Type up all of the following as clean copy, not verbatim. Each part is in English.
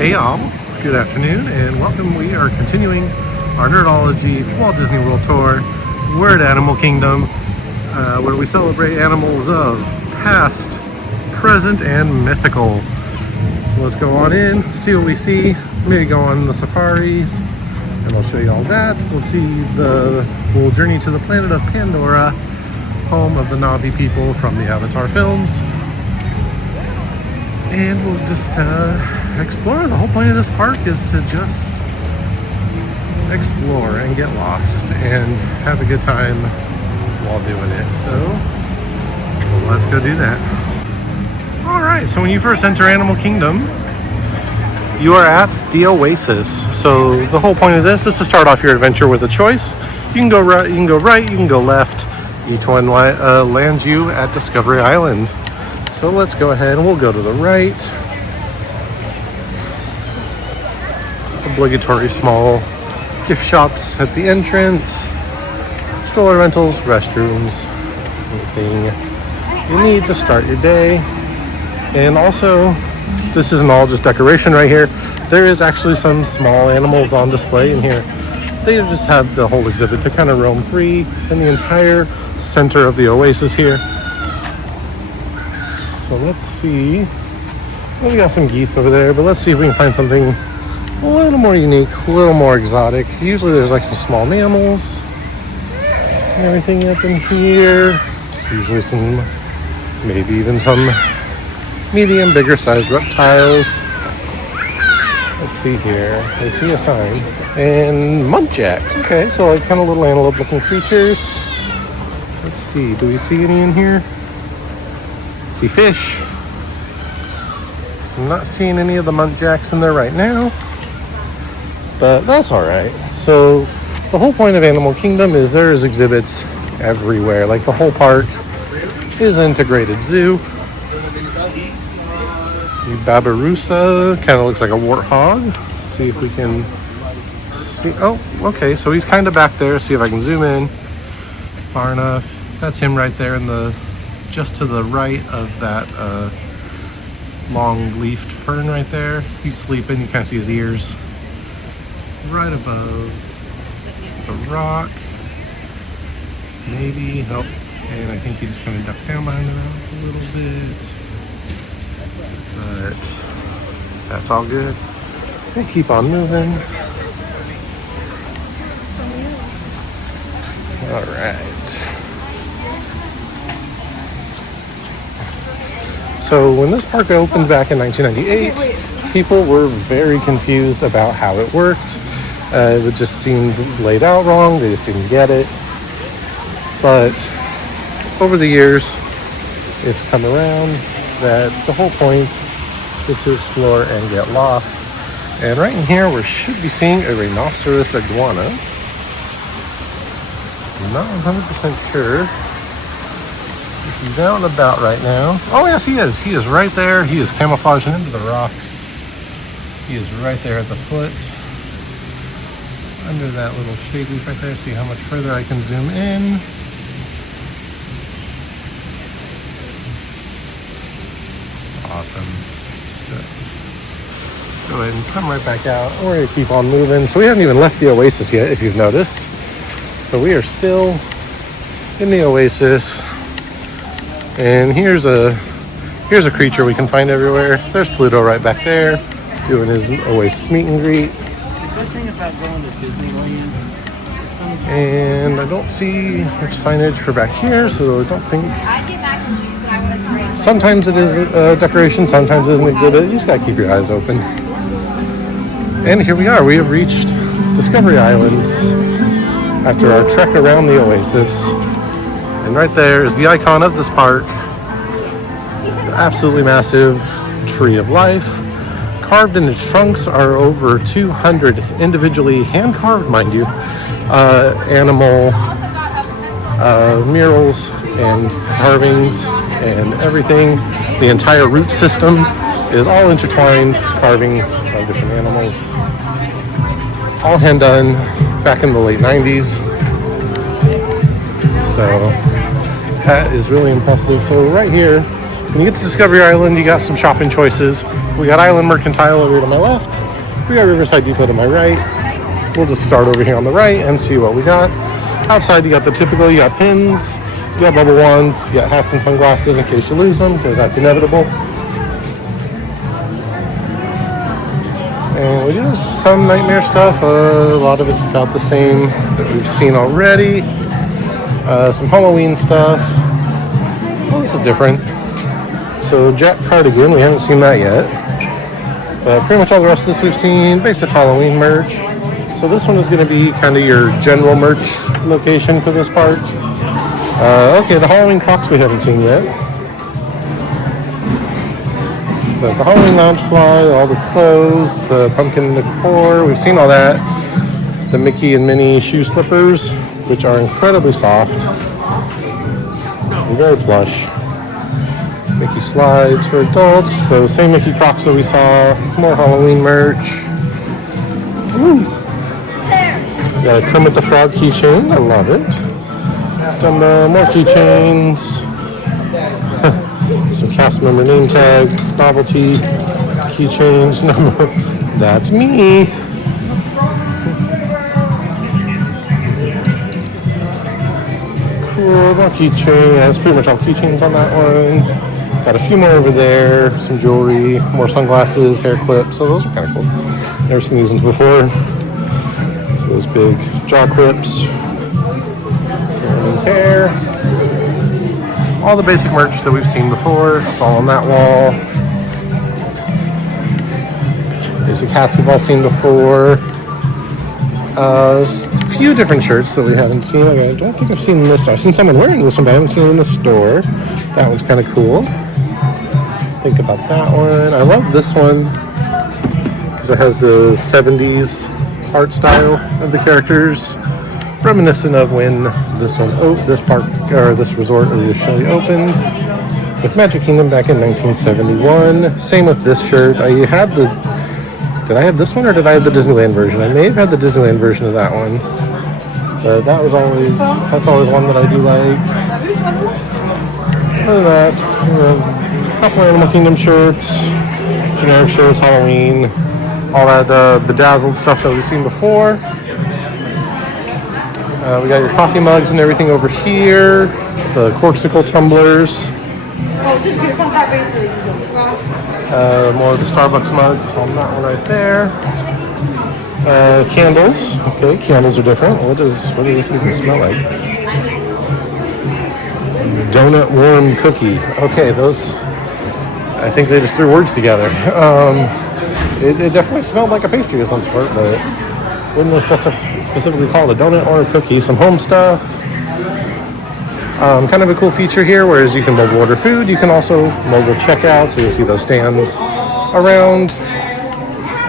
Hey y'all, good afternoon and welcome. We are continuing our Nerdology Walt Disney World tour. We're at Animal Kingdom, where we celebrate animals of past, present, and mythical. So let's go on in, see what we see, maybe go on the safaris, and I'll show you all that. We'll journey to the planet of Pandora, home of the Na'vi people from the Avatar films. And we'll just explore. The whole point of this park is to just explore and get lost and have a good time while doing it. So let's go do that. Alright, so when you first enter Animal Kingdom, you are at the Oasis. So the whole point of this is to start off your adventure with a choice. You can go right, you can go right, you can go left. Each one lands you at Discovery Island. So let's go ahead and we'll go to the right. Obligatory small gift shops at the entrance. Stroller rentals, restrooms, anything you need to start your day. And also, this isn't all just decoration right here. There is actually some small animals on display in here. They just have the whole exhibit to kind of roam free in the entire center of the Oasis here. So let's see. Well, we got some geese over there, but let's see if we can find something a little more unique, a little more exotic. Usually there's like some small mammals and everything up in here. Usually some, maybe even some medium, bigger sized reptiles. Let's see here. I see a sign. And muntjacs. Okay, so like kind of little antelope looking creatures. Let's see. Do we see any in here? See fish. So I'm not seeing any of the muntjacs in there right now. But that's alright. So the whole point of Animal Kingdom is there is exhibits everywhere. Like the whole park is an integrated zoo. The Babirusa kind of looks like a warthog. Let's see if we can see. Oh, okay. So he's kind of back there. See if I can zoom in far enough. That's him right there in the just to the right of that long-leafed fern right there. He's sleeping. You kind of see his ears right above the rock. Maybe. Nope. And I think he just kind of ducked down behind the rock a little bit. But that's all good. We'll keep on moving. All right. So when this park opened back in 1998, people were very confused about how it worked. It just seemed laid out wrong. They just didn't get it. But over the years, it's come around that the whole point is to explore and get lost. And right in here, we should be seeing a rhinoceros iguana. I'm not 100% sure if he's out and about right now. Oh yes, he is. He is right there. He is camouflaging into the rocks. He is right there at the foot, under that little shade leaf right there. See how much further I can zoom in. Awesome. So, go ahead and come right back out. We're going to keep on moving. So we haven't even left the Oasis yet, if you've noticed. So we are still in the Oasis. And here's a creature we can find everywhere. There's Pluto right back there, doing his Oasis meet and greet. The good thing about going to Disneyland. And I don't see much signage for back here, so I don't think. Sometimes it is a decoration, sometimes it is an exhibit. You just gotta keep your eyes open. And here we are. We have reached Discovery Island after our trek around the Oasis. And right there is the icon of this park. The absolutely massive Tree of Life. Carved in its trunks are over 200 individually hand-carved, mind you, animal murals and carvings and everything. The entire root system is all intertwined carvings of different animals. All hand done back in the late 90s. So that is really impressive. So right here When you get to Discovery Island, you got some shopping choices. We got Island Mercantile over here to my left. We got Riverside Depot to my right. We'll just start over here on the right and see what we got. Outside, you got the typical, you got pins, you got bubble wands, you got hats and sunglasses in case you lose them, because that's inevitable. And we do have some Nightmare stuff. A lot of it's about the same that we've seen already. Some Halloween stuff. Well, this is different. So Jack Cardigan, we haven't seen that yet. But pretty much all the rest of this we've seen. Basic Halloween merch. So this one is going to be kind of your general merch location for this park. Okay, the Halloween Crocs we haven't seen yet. But the Halloween Loungefly, all the clothes, the pumpkin decor, we've seen all that. The Mickey and Minnie shoe slippers, which are incredibly soft. And very plush. Mickey slides for adults, those same Mickey Crocs that we saw. More Halloween merch. Woo. We got a Kermit the Frog keychain, I love it. Dumbo, more keychains. Some cast member name tag, novelty, keychains. That's me. Cool, more keychain. That's pretty much all keychains on that one. Got a few more over there. Some jewelry, more sunglasses, hair clips. So those are kind of cool. Never seen these ones before. So those big jaw clips. Women's hair. All the basic merch that we've seen before. It's all on that wall. Basic hats we've all seen before. A few different shirts that we haven't seen. I don't think I've seen this. I've seen someone wearing this one, but I haven't seen it in the store. That one's kind of cool. Think about that one. I love this one because it has the 70s art style of the characters, reminiscent of when this park or this resort originally opened with Magic Kingdom back in 1971. Same with this shirt. Did I have this one or did I have the Disneyland version? I may have had the Disneyland version of that one, but that's always one that I do like. Other than that, a couple Animal Kingdom shirts, generic shirts, Halloween, all that bedazzled stuff that we've seen before. We got your coffee mugs and everything over here, the corksicle tumblers. More of the Starbucks mugs on that one right there. Candles. Okay, candles are different. What does this even smell like? Donut warm cookie. Okay, those. I think they just threw words together. It definitely smelled like a pastry of some sort, but wouldn't specifically call it a donut or a cookie. Some home stuff. Kind of a cool feature here, whereas you can mobile order food, you can also mobile checkout, so you'll see those stands around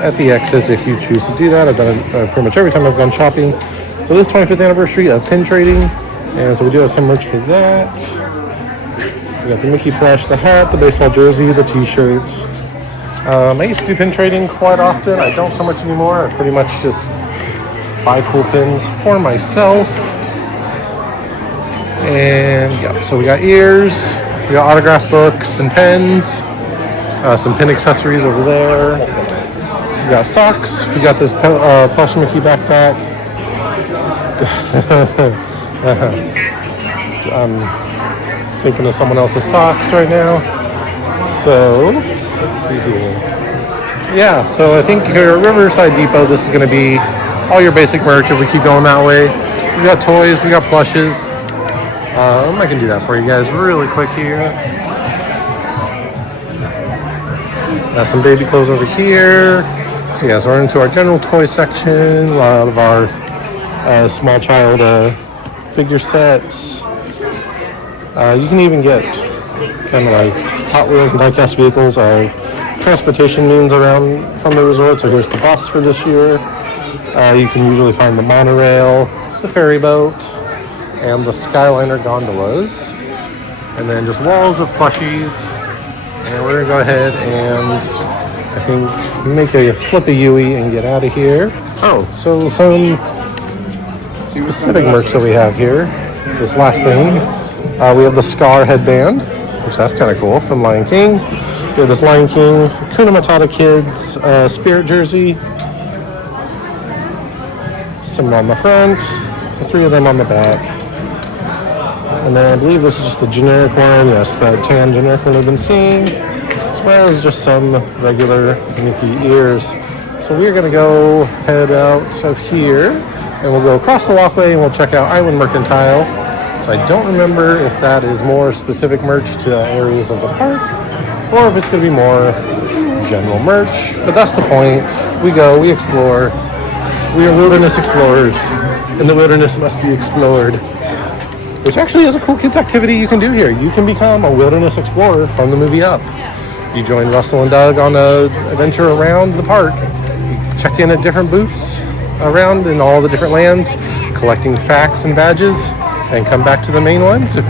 at the exits if you choose to do that. I've done it pretty much every time I've gone shopping. So this 25th anniversary of pin trading, and so we do have some merch for that. We got the Mickey plush, the hat, the baseball jersey, the t-shirt. I used to do pin trading quite often. I don't so much anymore. I pretty much just buy cool pins for myself. And yeah, so we got ears, we got autograph books and pens, some pin accessories over there. We got socks. We got this plush Mickey backpack. I'm thinking of someone else's socks right now. So let's see here. Yeah, so I think here at Riverside Depot, this is going to be all your basic merch if we keep going that way. We got toys, we got plushes. I can do that for you guys really quick here. Got some baby clothes over here. So yeah, so we're into our general toy section. A lot of our small child figure sets. You can even get kind of like Hot Wheels and diecast vehicles. Transportation means around from the resort. So here's the bus for this year. You can usually find the monorail, the ferry boat, and the Skyliner gondolas, and then just walls of plushies. And we're gonna go ahead and I think make a flip-a-Yui and get out of here. Oh, so some specific merch that we have here. This last thing, we have the Scar headband. which that's kind of cool, from Lion King. We have this Lion King Hakuna Matata Kids Spirit jersey. Simba on the front, the three of them on the back. And then I believe this is just the generic one. Yes, that tan generic one we've been seeing. As well as just some regular Mickey ears. So we're going to go head out of here. And we'll go across the walkway and we'll check out Island Mercantile. So I don't remember if that is more specific merch to areas of the park, or if it's going to be more general merch. But that's the point. We go, we explore. We are wilderness explorers, and the wilderness must be explored. Which actually is a cool kids activity you can do here. You can become a wilderness explorer from the movie Up. You join Russell and Doug on an adventure around the park. You check in at different booths around in all the different lands, collecting facts and badges, and come back to the main one to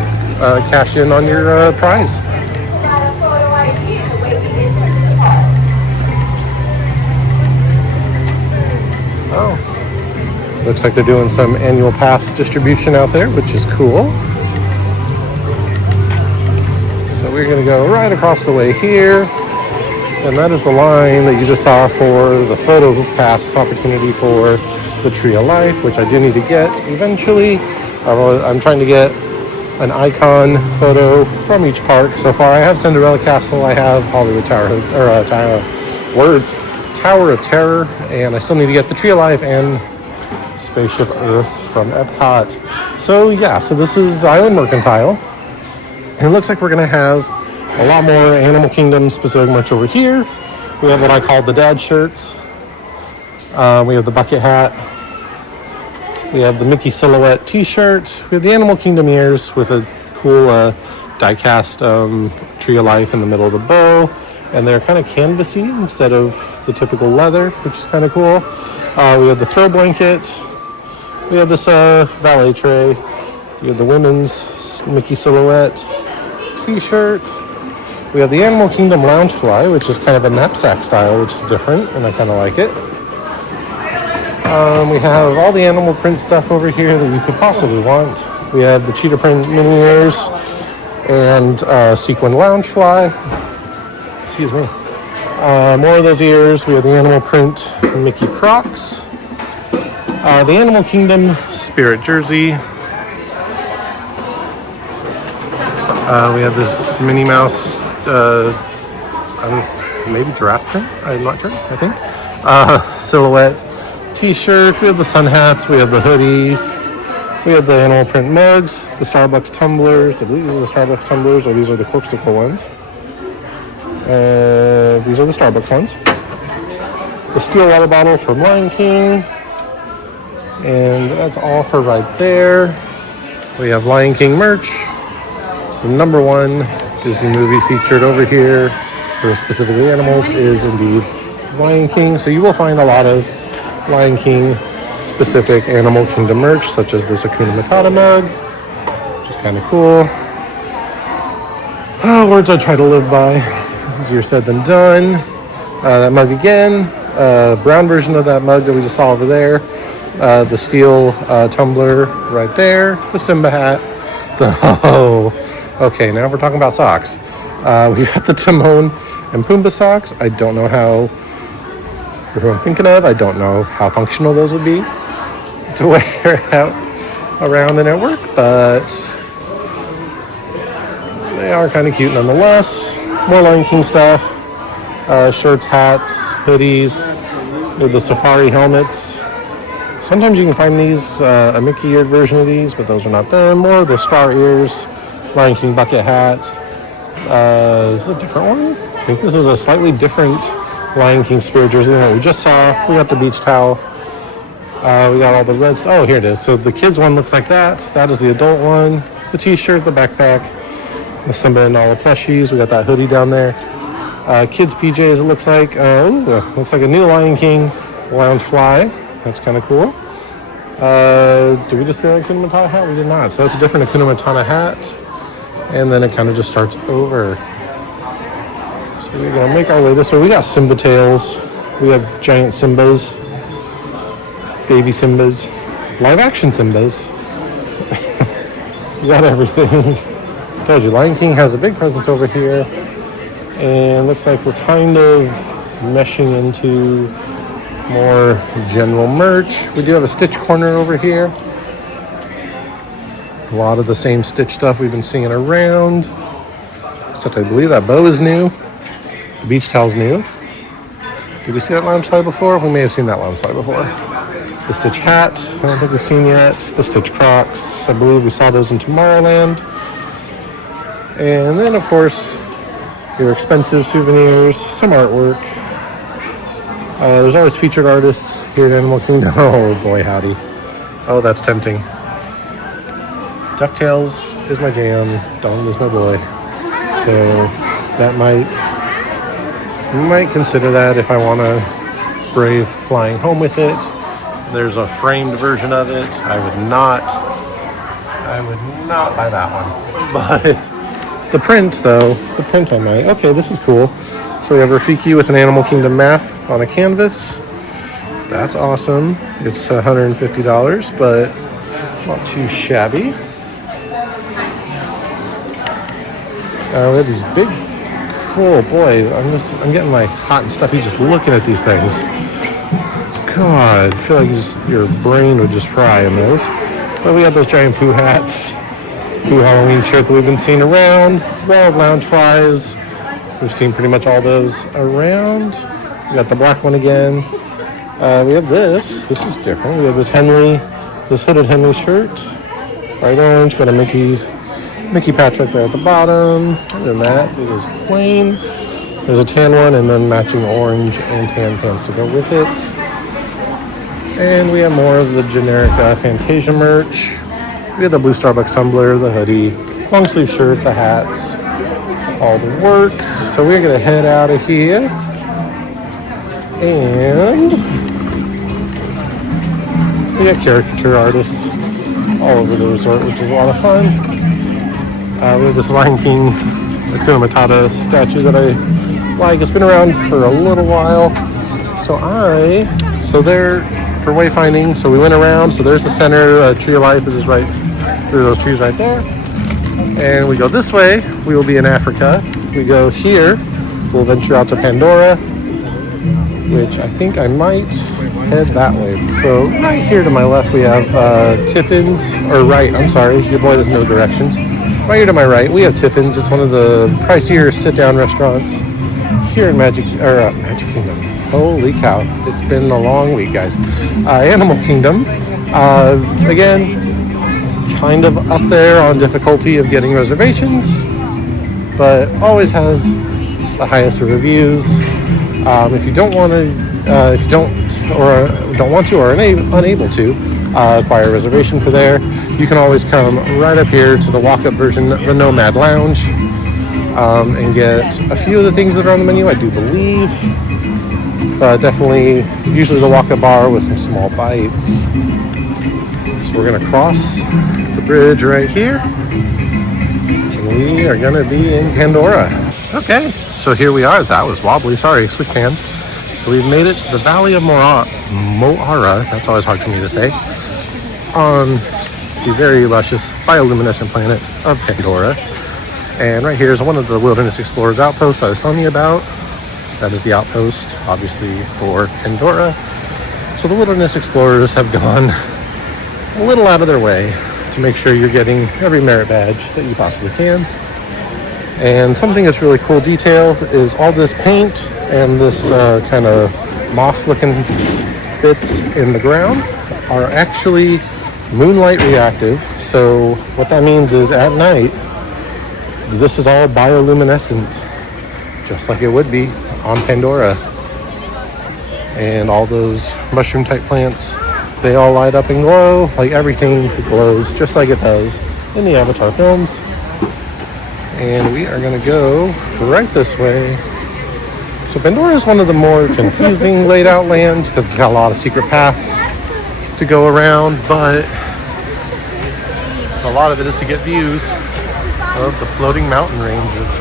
cash in on your prize. Oh, looks like they're doing some annual pass distribution out there, which is cool. So we're going to go right across the way here, and that is the line that you just saw for the photo pass opportunity for the Tree of Life, which I do need to get eventually. I'm trying to get an icon photo from each park. So far I have Cinderella Castle, I have Hollywood Tower of Terror, and I still need to get the Tree of Life and Spaceship Earth from Epcot. So yeah, so this is Island Mercantile. And it looks like we're going to have a lot more Animal Kingdom specific merch over here. We have what I call the dad shirts. We have the bucket hat. We have the Mickey silhouette t-shirt. We have the Animal Kingdom ears with a cool die-cast Tree of Life in the middle of the bow. And they're kind of canvasy instead of the typical leather, which is kind of cool. We have the throw blanket. We have this valet tray. We have the women's Mickey silhouette t-shirt. We have the Animal Kingdom Loungefly, which is kind of a knapsack style, which is different, and I kind of like it. We have all the animal print stuff over here that you could possibly want. We have the cheetah print mini ears and sequin Loungefly. Excuse me. More of those ears. We have the animal print Mickey Crocs. The Animal Kingdom Spirit jersey. We have this Minnie Mouse, maybe giraffe print? I'm not sure, I think. Silhouette t-shirt. We have the sun hats. We have the hoodies. We have the animal print mugs, the Starbucks tumblers. I believe these are the Starbucks tumblers, or these are the Corksicle ones. These are the Starbucks ones. The steel water bottle from Lion King. And that's all for right there. We have Lion King merch. So the number one Disney movie featured over here for specifically animals is indeed Lion King. So you will find a lot of Lion King specific Animal Kingdom merch, such as this Hakuna Matata mug, which is kind of cool. Words I try to live by. Easier said than done. That mug again. Brown version of that mug that we just saw over there. The steel tumbler right there. The Simba hat. Okay, now we're talking about socks. We got the Timon and Pumbaa socks. I don't know for who I'm thinking of, I don't know how functional those would be to wear out around and at work, but they are kind of cute nonetheless. More Lion King stuff, shirts, hats, hoodies, with the safari helmets. Sometimes you can find these, a Mickey eared version of these, but those are not them. More of the star ears, Lion King bucket hat. Is this a different one? I think this is a slightly different Lion King Spirit jersey than what we just saw. We got the beach towel. We got all the reds. Oh, here it is. So the kids one looks like that. That is the adult one. The t-shirt, the backpack, the Simba and all the plushies. We got that hoodie down there. Kids PJs, it looks like. Looks like a new Lion King Loungefly. That's kind of cool. Did we just say Hakuna Matata hat? We did not. So that's a different Hakuna Matata hat. And then it kind of just starts over. So we're going to make our way this way. We got Simba tails. We have giant Simbas. Baby Simbas. Live action Simbas. We got everything. Told you, Lion King has a big presence over here. And looks like we're kind of meshing into more general merch. We do have a Stitch corner over here. A lot of the same Stitch stuff we've been seeing around. Except I believe that bow is new. The beach towel's new. Did we see that lounge fly before? We may have seen that lounge fly before. The Stitch hat, I don't think we've seen yet. The Stitch Crocs, I believe we saw those in Tomorrowland. And then, of course, your expensive souvenirs, some artwork. There's always featured artists here at Animal Kingdom. Oh boy, howdy. Oh, that's tempting. DuckTales is my jam. Donald is my boy. So that might consider that if I want to brave flying home with it. There's a framed version of it. I would not buy that one. But the print though, I might. Okay, this is cool. So we have Rafiki with an Animal Kingdom map on a canvas. That's awesome. It's $150, but not too shabby. We have these big, cool, boy, I'm getting like hot and stuffy just looking at these things. God, I feel like your brain would just fry in those. But we have those giant Pooh hats, Pooh Halloween shirt that we've been seeing around, the lounge flies. We've seen pretty much all those around. We got the black one again. We have this is different. We have this hooded Henry shirt, bright orange, got a Mickey patch right there at the bottom. Other than that, it is plain. There's a tan one and then matching orange and tan pants to go with it. And we have more of the generic Fantasia merch. We have the blue Starbucks tumbler, the hoodie, long sleeve shirt, the hats, all the works. So we're gonna head out of here and we got caricature artists all over the resort, which is a lot of fun. We have this Lion King Hakuna Matata statue that I like. It's been around for a little while. So there for wayfinding. So we went around. So there's the center. Tree of Life is just right through those trees right there. And we go this way. We will be in Africa. We go here. We'll venture out to Pandora, which I think I might head that way. So right here to my left, we have Tiffin's. Or right, I'm sorry. Your boy doesn't know directions. Right here to my right, we have Tiffin's. It's one of the pricier sit-down restaurants here in Magic Kingdom. Holy cow. It's been a long week, guys. Animal Kingdom. Again, kind of up there on difficulty of getting reservations, but always has the highest reviews. If you don't want to, or unable to acquire a reservation for there, you can always come right up here to the walk-up version, the Nomad Lounge, and get a few of the things that are on the menu, I do believe. But definitely, usually the walk-up bar with some small bites. So we're gonna cross the bridge right here, and we are gonna be in Pandora. Okay, so here we are. That was wobbly. Sorry, switch hands. So we've made it to the Valley of Mo'ara. That's always hard for me to say. On the very luscious bioluminescent planet of Pandora. And right here is one of the Wilderness Explorers outposts I was telling you about. That is the outpost, obviously, for Pandora. So the Wilderness Explorers have gone a little out of their way to make sure you're getting every merit badge that you possibly can. And something that's really cool detail is all this paint and this kind of moss-looking bits in the ground are actually moonlight reactive. So what that means is at night, this is all bioluminescent, just like it would be on Pandora. And all those mushroom type plants, they all light up and glow, like everything glows just like it does in the Avatar films. And we are gonna go right this way. So Pandora is one of the more confusing laid out lands because it's got a lot of secret paths to go around, but a lot of it is to get views of the floating mountain ranges,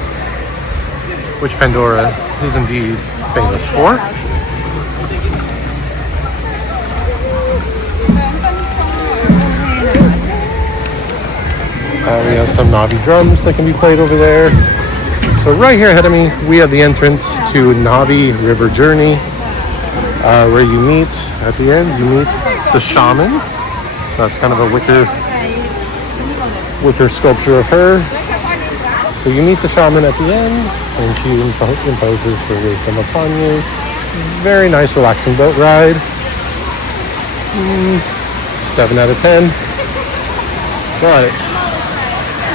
which Pandora is indeed famous for. We have some Navi drums that can be played over there. So right here ahead of me, we have the entrance to Navi River Journey, where you meet, at the end, you meet the shaman. So that's kind of a wicker sculpture of her. So you meet the shaman at the end, and she imposes her wisdom upon you. Very nice, relaxing boat ride. 7 out of 10. But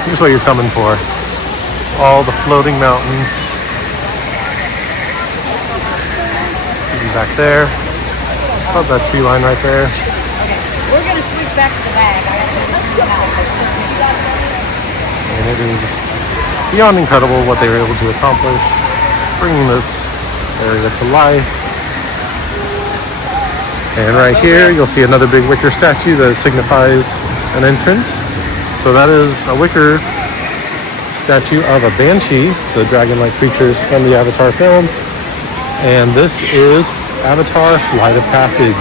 here's what you're coming for. All the floating mountains. Back there. Love that tree line right there. Okay, we're going to switch back to the bag. And it is beyond incredible what they were able to accomplish, bringing this area to life. And right here, you'll see another big wicker statue that signifies an entrance. So that is a wicker statue of a banshee, the dragon-like creatures from the Avatar films. And this is Avatar Flight of Passage.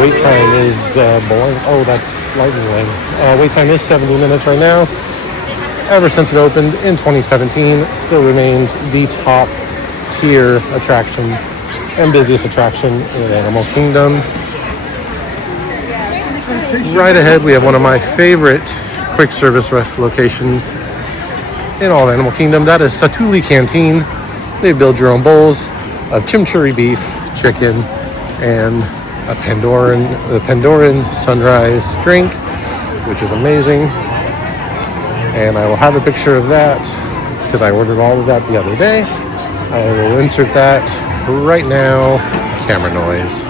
Wait time is oh, that's lightning lane. Wait time is 70 minutes right now. Ever since it opened in 2017, still remains the top tier attraction and busiest attraction in Animal Kingdom. Right ahead, we have one of my favorite quick service locations in all of Animal Kingdom. That is Satuli Canteen. They build your own bowls of chimichurri beef, chicken, and a Pandoran sunrise drink, which is amazing. And I will have a picture of that because I ordered all of that the other day. I will insert that right now. Camera noise.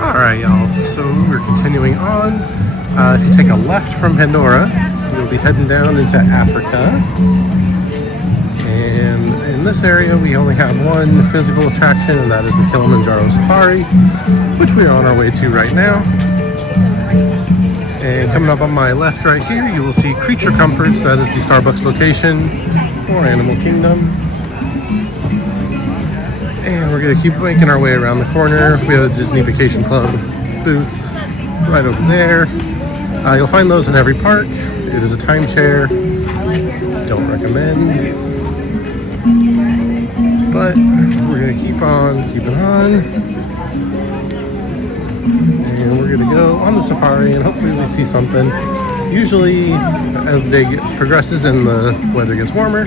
All right, y'all. So we're continuing on. If you take a left from Pandora, you'll be heading down into Africa. And in this area, we only have one physical attraction, and that is the Kilimanjaro Safari, which we are on our way to right now. And coming up on my left right here, you will see Creature Comforts. That is the Starbucks location for Animal Kingdom. And we're going to keep making our way around the corner. We have a Disney Vacation Club booth right over there. You'll find those in every park. It is a timeshare. Don't recommend. But we're going to keep on keeping on. And we're going to go on the safari and hopefully we see something. Usually, as the day progresses and the weather gets warmer,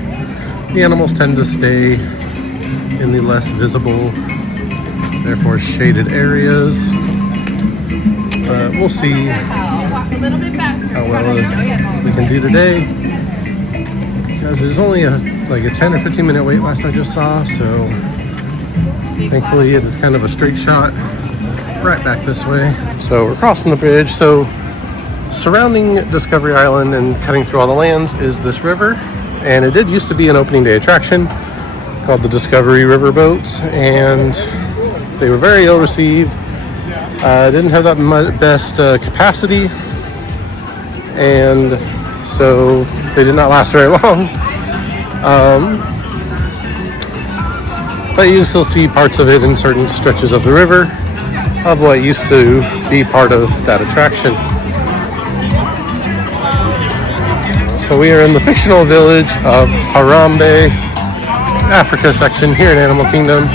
the animals tend to stay in the less visible, therefore shaded areas. But we'll see how well we can do today, because there's only like a 10 or 15 minute wait list I just saw, so thankfully it is kind of a straight shot right back this way. So we're crossing the bridge. So surrounding Discovery Island and cutting through all the lands is this river, and it did used to be an opening day attraction called the Discovery River Boats, and they were very ill received. Didn't have that best capacity, and so they did not last very long. But you can still see parts of it in certain stretches of the river of what used to be part of that attraction. So we are in the fictional village of Harambe, Africa section here in Animal Kingdom.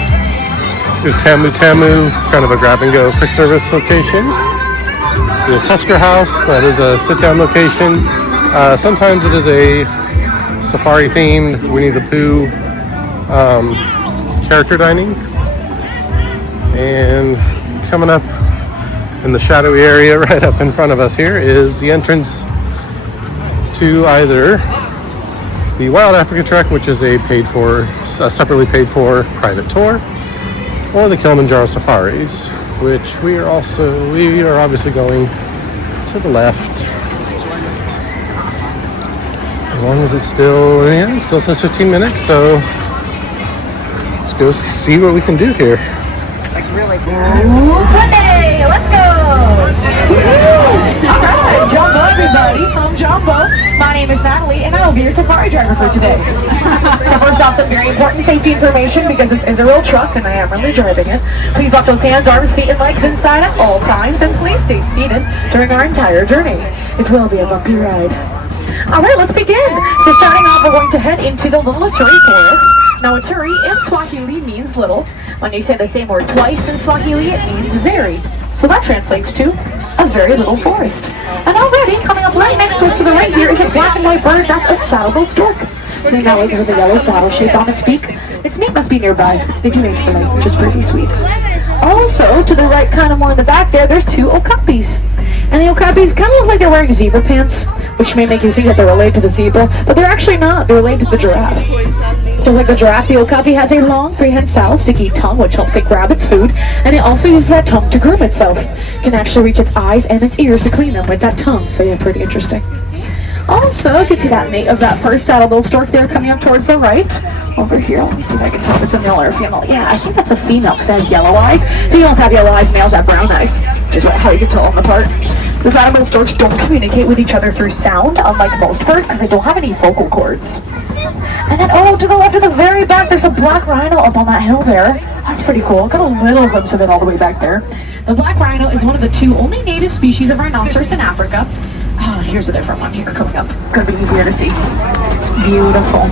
We have Tamu Tamu, kind of a grab-and-go quick service location. We have Tusker House, that is a sit-down location. Sometimes it is a safari-themed Winnie the Pooh character dining. And coming up in the shadowy area right up in front of us here is the entrance to either the Wild Africa Trek, which is a separately paid for private tour, or the Kilimanjaro Safaris, which we are obviously going to the left. As long as it still says 15 minutes, so let's go see what we can do here. Sunday, let's go! All right, Jumbo, everybody, from Jumbo. My name is Natalie, and I will be your safari driver for today. So first off, some very important safety information, because this is a real truck and I am really driving it. Please watch those hands, arms, feet, and legs inside at all times, and please stay seated during our entire journey. It will be a bumpy ride. Alright, let's begin. So starting off, we're going to head into the Little Aturi Forest. Now, Aturi in Swahili means little. When you say the same word twice in Swahili, it means very. So that translates to a very little forest. And already, coming up right next to us to the right here is a black and white bird. That's a saddle-billed stork. Sitting that way because of the yellow saddle shape on its beak. Its mate must be nearby. They do mate for life, which is pretty sweet. Also, to the right, kind of more in the back there, there's two okapis. And the okapis kind of look like they're wearing zebra pants, which may make you think that they're related to the zebra, but they're actually not. They're related to the giraffe. Just like the giraffe, the okapi has a long, prehensile, sticky tongue, which helps it grab its food, and it also uses that tongue to groom itself. It can actually reach its eyes and its ears to clean them with that tongue, so yeah, pretty interesting. Also, you can see that mate of that first saddle-billed stork there coming up towards the right. Over here, let me see if I can tell if it's a male or a female. Yeah, I think that's a female because it has yellow eyes. Females have yellow eyes, males have brown eyes, which is how you can tell them apart. The saddle-billed storks don't communicate with each other through sound, unlike most birds, because they don't have any vocal cords. And then, oh, to the left of the very back, there's a black rhino up on that hill there. That's pretty cool. Got a little glimpse of it all the way back there. The black rhino is one of the two only native species of rhinoceros in Africa. Here's a different one here coming up. Gonna be easier to see. Beautiful.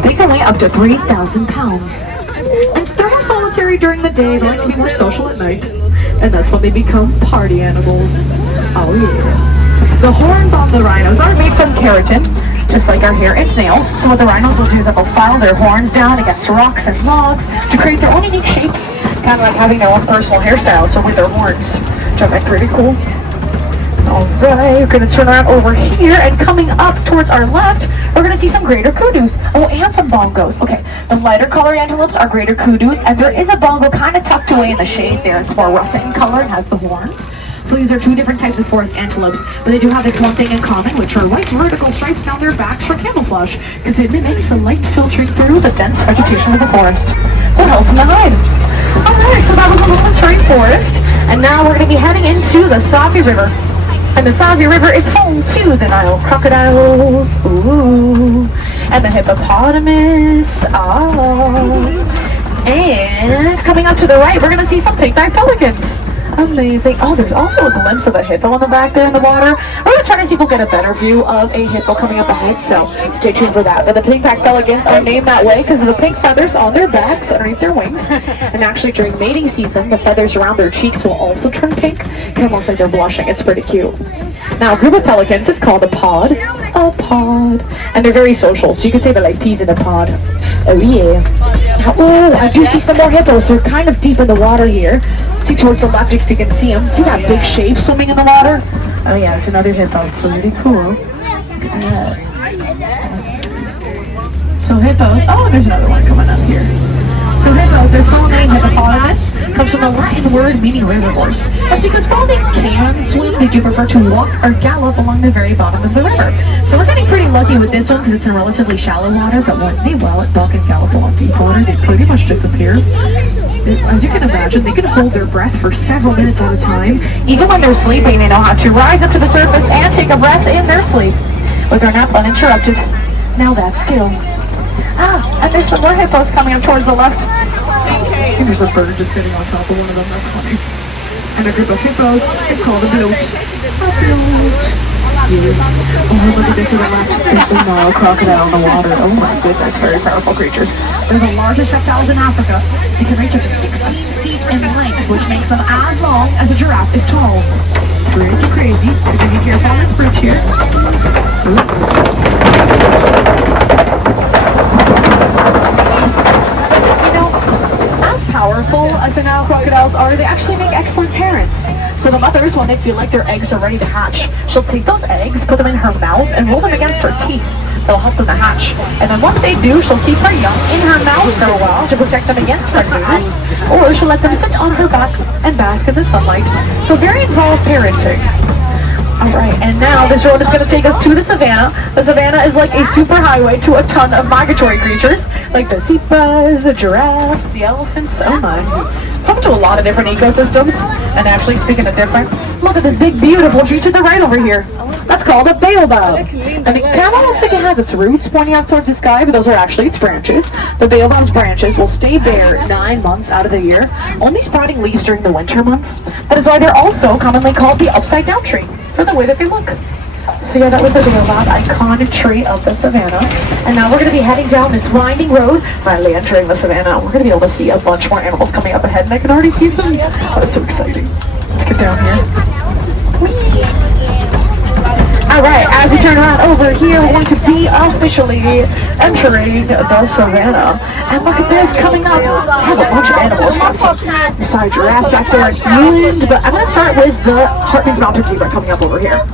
They can weigh up to 3,000 pounds. And they're more solitary during the day. They like to be more social at night. And that's when they become party animals. Oh yeah. The horns on the rhinos are made from keratin, just like our hair and nails. So what the rhinos will do is they'll file their horns down against rocks and logs to create their own unique shapes, kind of like having their own personal hairstyle, so with their horns, which I find pretty cool. Alright, we're going to turn around over here, and coming up towards our left, we're going to see some greater kudus. Oh, and some bongos. Okay, the lighter colored antelopes are greater kudus, and there is a bongo kind of tucked away in the shade there. It's more russet in color and has the horns. So these are two different types of forest antelopes, but they do have this one thing in common, which are white vertical stripes down their backs for camouflage, because it mimics the light filtering through the dense vegetation of the forest. So it helps them to hide. Alright, so that was the Little Aturi Forest, and now we're going to be heading into the Savi River. And the Savi River is home to the Nile crocodiles, ooh, and the hippopotamus, and coming up to the right, we're going to see some pink-backed pelicans. Amazing. Oh, there's also a glimpse of a hippo in the back there in the water. We're going to try to see if we'll get a better view of a hippo coming up ahead, so stay tuned for that. But the pink-backed pelicans are named that way because of the pink feathers on their backs underneath their wings. And actually, during mating season, the feathers around their cheeks will also turn pink. Kind of looks like they're blushing. It's pretty cute. Now, a group of pelicans is called a pod. A pod. And they're very social, so you could say they're like peas in a pod. Oh, yeah. Now, oh, I do see some more hippos. They're kind of deep in the water here. See towards the left if you can see them. See that big shape swimming in the water? Oh, yeah, it's another hippo. Pretty cool. Look at that. So hippos. Oh, there's another one coming up here. So hippos, their full name, hippopotamus, comes from the Latin word meaning river horse. That's because while they can swim, they do prefer to walk or gallop along the very bottom of the river. So we're getting pretty lucky with this one because it's in relatively shallow water, but when they buck and gallop along deep water, they pretty much disappear. As you can imagine, they can hold their breath for several minutes at a time. Even when they're sleeping, they know how to rise up to the surface and take a breath in their sleep with their nap uninterrupted. Now that's skill. And there's some more hippos coming up towards the left. And there's a bird just sitting on top of one of them. That's funny. And a group of hippos is called a bloat. A bloat. Yeah. Oh, look at this to the left. There's a Nile crocodile in the water. Oh my goodness, very powerful creatures. They're the largest reptiles in Africa. They can reach up to 16 feet in length, which makes them as long as a giraffe is tall. Pretty crazy. So be careful on this bridge here. Powerful as the Nile crocodiles are, they actually make excellent parents. So the mothers, when they feel like their eggs are ready to hatch, she'll take those eggs, put them in her mouth, and roll them against her teeth. That'll help them to hatch. And then once they do, she'll keep her young in her mouth for a while to protect them against predators, or she'll let them sit on her back and bask in the sunlight. So very involved parenting. Alright, and now this road is going to take us to the savannah. The savannah is like a superhighway to a ton of migratory creatures, like the zebras, the giraffes, the elephants, oh my. It's up to a lot of different ecosystems, and actually speaking of different, look at this big beautiful tree to the right over here. That's called a baobab. And the camel looks like it has its roots pointing up towards the sky, but those are actually its branches. The baobab's branches will stay bare 9 months out of the year, only sprouting leaves during the winter months. That is why they're also commonly called the upside down tree, for the way that they look. So yeah, that was the baobab, iconic tree of the savannah. And now we're going to be heading down this winding road, finally entering the savannah. We're going to be able to see a bunch more animals coming up ahead, and I can already see some. Oh, that's so exciting. Let's get down here. Alright, as we turn around over here, we're going to be officially entering the savannah. And look at this, coming up, I have a bunch of animals. Besides giraffes back there and but I'm going to start with the Hartman's Mountain Zebra coming up over here.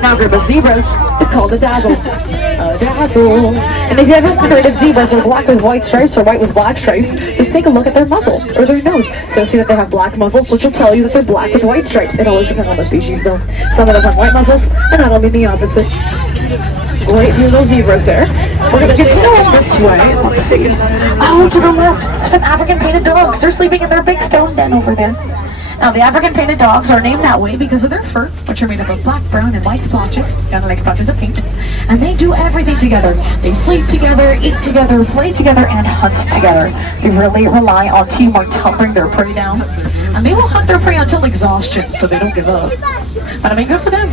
Now a group of zebras is called a dazzle. A dazzle. And if you ever wondered if zebras are black with white stripes or white with black stripes, just take a look at their muzzle or their nose. So see that they have black muzzles, which will tell you that they're black with white stripes. It always depends on the species though. Some of them have white muzzles, and that'll mean the opposite. Great view of those zebras there. We're going to continue on this way. Let's see. Oh, to the left, some African painted dogs. They're sleeping in their big stone den over there. Now, the African painted dogs are named that way because of their fur, which are made up of black, brown, and white splotches, kind of like splotches of paint. And they do everything together. They sleep together, eat together, play together, and hunt together. They really rely on teamwork to help bring their prey down. And they will hunt their prey until exhaustion, so they don't give up. But I mean, good for them.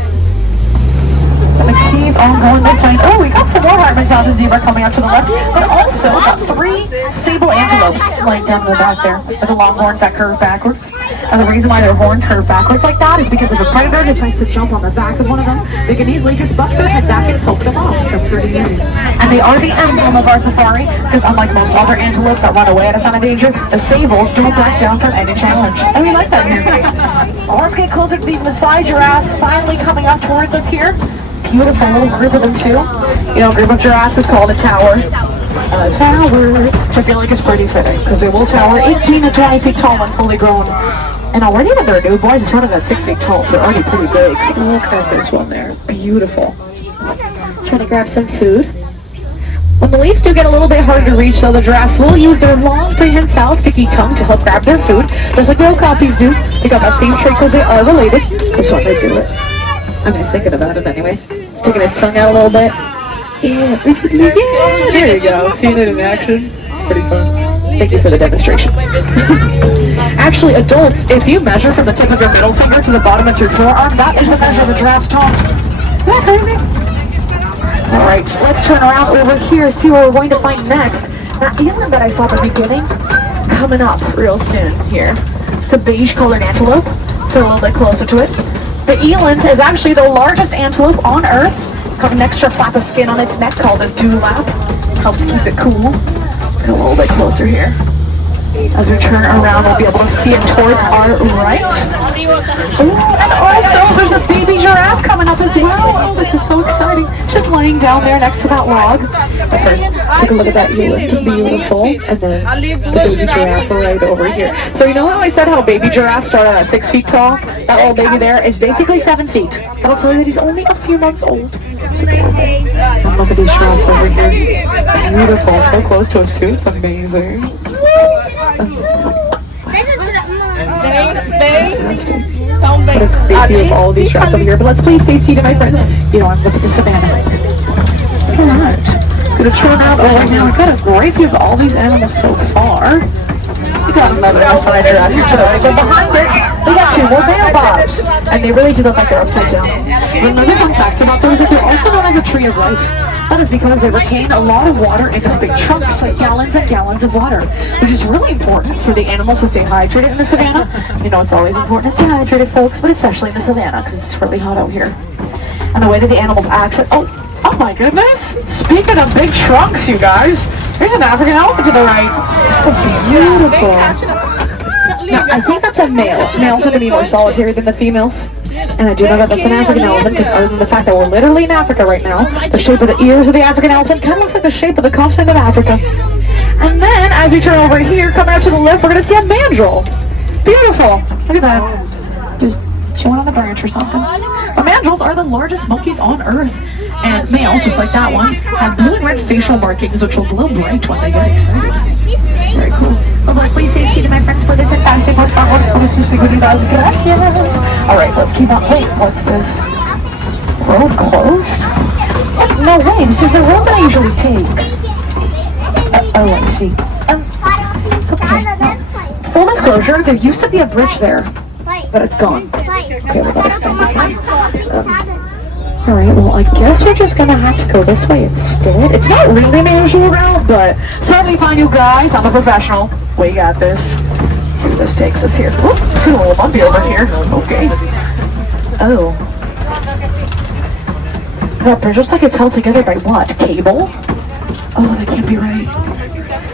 Gonna keep on going this way. Oh, we got some more Hartman's Mountain Zebra coming up to the left, but also got 3 sable antelopes laying down in the back there with the long horns that curve backwards. And the reason why their horns curve backwards like that is because if a predator decides to jump on the back of one of them, they can easily just buck their head back and poke them off. So pretty easy. And they are the emblem of our safari, because unlike most other antelopes that run away at a sign of danger, the sables don't back down from any challenge. And we like that here. Let's get closer to these Maasai giraffes finally coming up towards us here. Beautiful little group of them too. You know, a group of giraffes is called a tower. A tower, which I feel like is pretty fitting, because they will tower 18 to 20 feet tall when fully grown. And already when they're new boys, it's running at 6 feet tall, so they're already pretty big. Look at this one there. Beautiful. Trying to grab some food. When the leaves do get a little bit hard to reach, though, the giraffes will use their long, prehensile, sticky tongue to help grab their food, just like the okapis do. They got that same trait because they are related. That's why they do it. I'm just thinking about it anyway. Sticking its tongue out a little bit. Yeah. There you go. Seeing it in action. It's pretty fun. Thank you for the demonstration. Actually, adults, if you measure from the tip of your middle finger to the bottom of your forearm, that is the measure of a giraffe's tongue. Isn't that crazy? Alright, let's turn around over here, see what we're going to find next. That eland that I saw at the beginning is coming up real soon here. It's the beige colored antelope, so a little bit closer to it. The eland is actually the largest antelope on Earth. It's got an extra flap of skin on its neck called a dewlap. Helps keep it cool. Let's go a little bit closer here. As we turn around, we'll be able to see it towards our right. Ooh, and also, there's a baby giraffe coming up as well. Oh, this is so exciting. Just laying down there next to that log. But first, take a look at that eland. Beautiful. And then the baby giraffe right over here. So you know how I said how baby giraffes start out at 6 feet tall? That little baby there is basically 7 feet. That'll tell you that he's only a few months old. And look at these giraffes over here. Beautiful. So close to us too. It's amazing. What a great view of all these giraffes over here. But let's please stay seated, my friends. You know, I'm looking at the savannah. Alright. Gonna turn out over here. We've got a great view of all these animals so far. We got another outside giraffe here to the right. But behind it, we got 2 more baobabs. And they really do look like they're upside down. Another fun fact about them is that they're also known as a tree of life. That is because they retain a lot of water in their big trunks, like gallons and gallons of water, which is really important for the animals to stay hydrated in the savannah. You know, it's always important to stay hydrated, folks, but especially in the savannah, because it's really hot out here. And the way that the animals accent, oh my goodness! Speaking of big trunks, you guys, there's an African elephant to the right. Oh, beautiful. Now, I think that's a male. Males are going to be more solitary than the females. And I do know that that's an African elephant, because other than the fact that we're literally in Africa right now, the shape of the ears of the African elephant kind of looks like the shape of the continent of Africa. And then, as we turn over here, coming out to the left, we're going to see a mandrill. Beautiful. Look at that. Just chilling on the branch or something. But mandrills are the largest monkeys on Earth. And males, just like that one, have blue and red facial markings, which will glow bright when they get excited. Very cool. Well, please stay seated, my friends, for this fantastic one. Alright, let's keep on. Wait, what's this? road closed? Oh, no way, this is the road that I usually take. Oh, I see. Okay. Full disclosure, there used to be a bridge there, but it's gone. Okay, well, that extends it. Alright, well, I guess we're just gonna have to go this way instead. It's not really my usual route, but certainly fine, you guys. I'm a professional. We got this. Let's see where this takes us here. Oop, it's a little bumpy over here. Okay. Oh. That bridge looks like it's held together by what? Cable? Oh, that can't be right.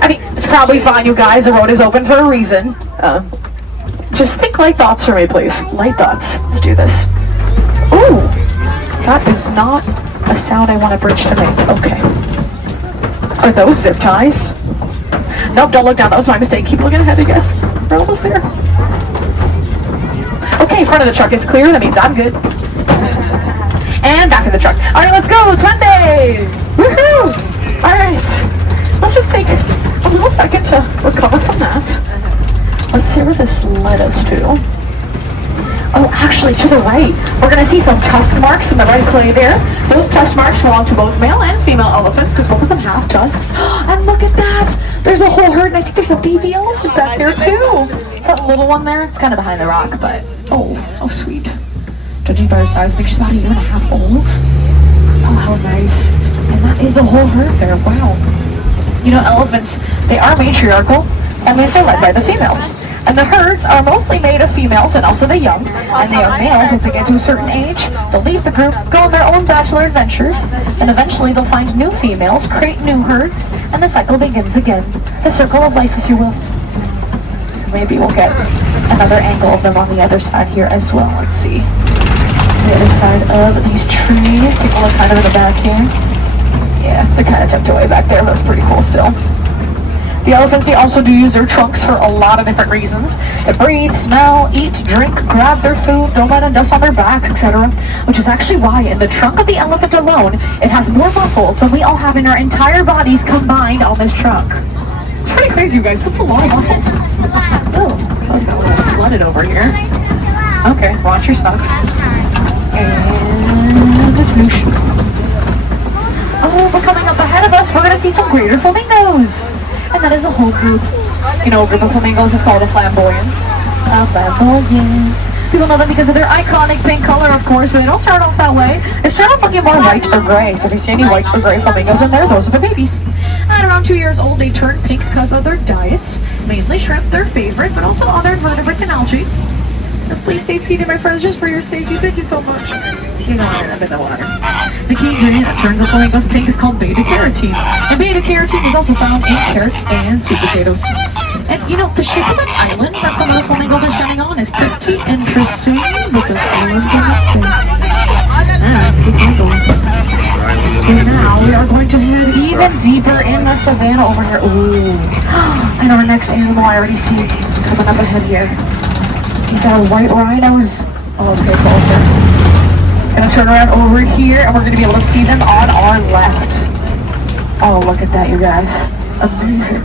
I mean, it's probably fine, you guys. The road is open for a reason. Just think light thoughts for me, please. Light thoughts. Let's do this. Ooh. That is not a sound I want a bridge to make. Okay. Are those zip ties? Nope, don't look down. That was my mistake. Keep looking ahead, I guess. We're almost there. Okay, front of the truck is clear. That means I'm good. And back of the truck. Alright, let's go. 20! Woohoo! Alright. Let's just take a little second to recover from that. Let's see where this led us to. Oh, actually, to the right, we're going to see some tusk marks in the right clay there. Those tusk marks belong to both male and female elephants because both of them have tusks. And look at that! There's a whole herd, and I think there's a baby elephant back there, too. Is that little one there? It's kind of behind the rock, but oh sweet. Judging by her size, I think she's about 1.5 years old. Oh, how nice. And that is a whole herd there. Wow. You know, elephants, they are matriarchal. That means they're led by the females. And the herds are mostly made of females and also the young. And they are males once they get to a certain age. They'll leave the group, go on their own bachelor adventures, and eventually they'll find new females, create new herds, and the cycle begins again. The circle of life, if you will. Maybe we'll get another angle of them on the other side here as well. Let's see. The other side of these trees. Take a look kind of in the back here. Yeah, they're kind of tucked away back there, but it's pretty cool still. The elephants, they also do use their trunks for a lot of different reasons. To breathe, smell, eat, drink, grab their food, don't let them dust on their backs, etc. Which is actually why in the trunk of the elephant alone, it has more muscles than we all have in our entire bodies combined on this trunk. It's pretty crazy, you guys. That's a lot of muscles. Oh, okay, we'll flood it over here. Okay, watch your socks. And this noosh. Oh, we're coming up ahead of us. We're going to see some greater flamingos. And that is a whole group. You know, a group of flamingos is called a flamboyance. A flamboyance. People know them because of their iconic pink color, of course, but they don't start off that way. They start off looking more white or gray. So if you see any white or gray flamingos in there, those are the babies. At around 2 years old, they turn pink because of their diets. Mainly shrimp, their favorite, but also other invertebrates and algae. Yes, please stay seated, my friends, just for your safety. Thank you so much. You know, I'm in the water. The key ingredient that turns the flamingos pink is called beta-carotene. And beta-carotene is also found in carrots and sweet potatoes. And you know, the shape of an island that some of the flamingos are standing on is pretty interesting because islands are let's keep going. So now we are going to head even deeper in the savannah over here. Ooh. And our next animal I already see coming up ahead here. These are white rhinos. Oh, let's get closer. Gonna turn around over here and we're gonna be able to see them on our left. Oh, look at that, you guys. Amazing.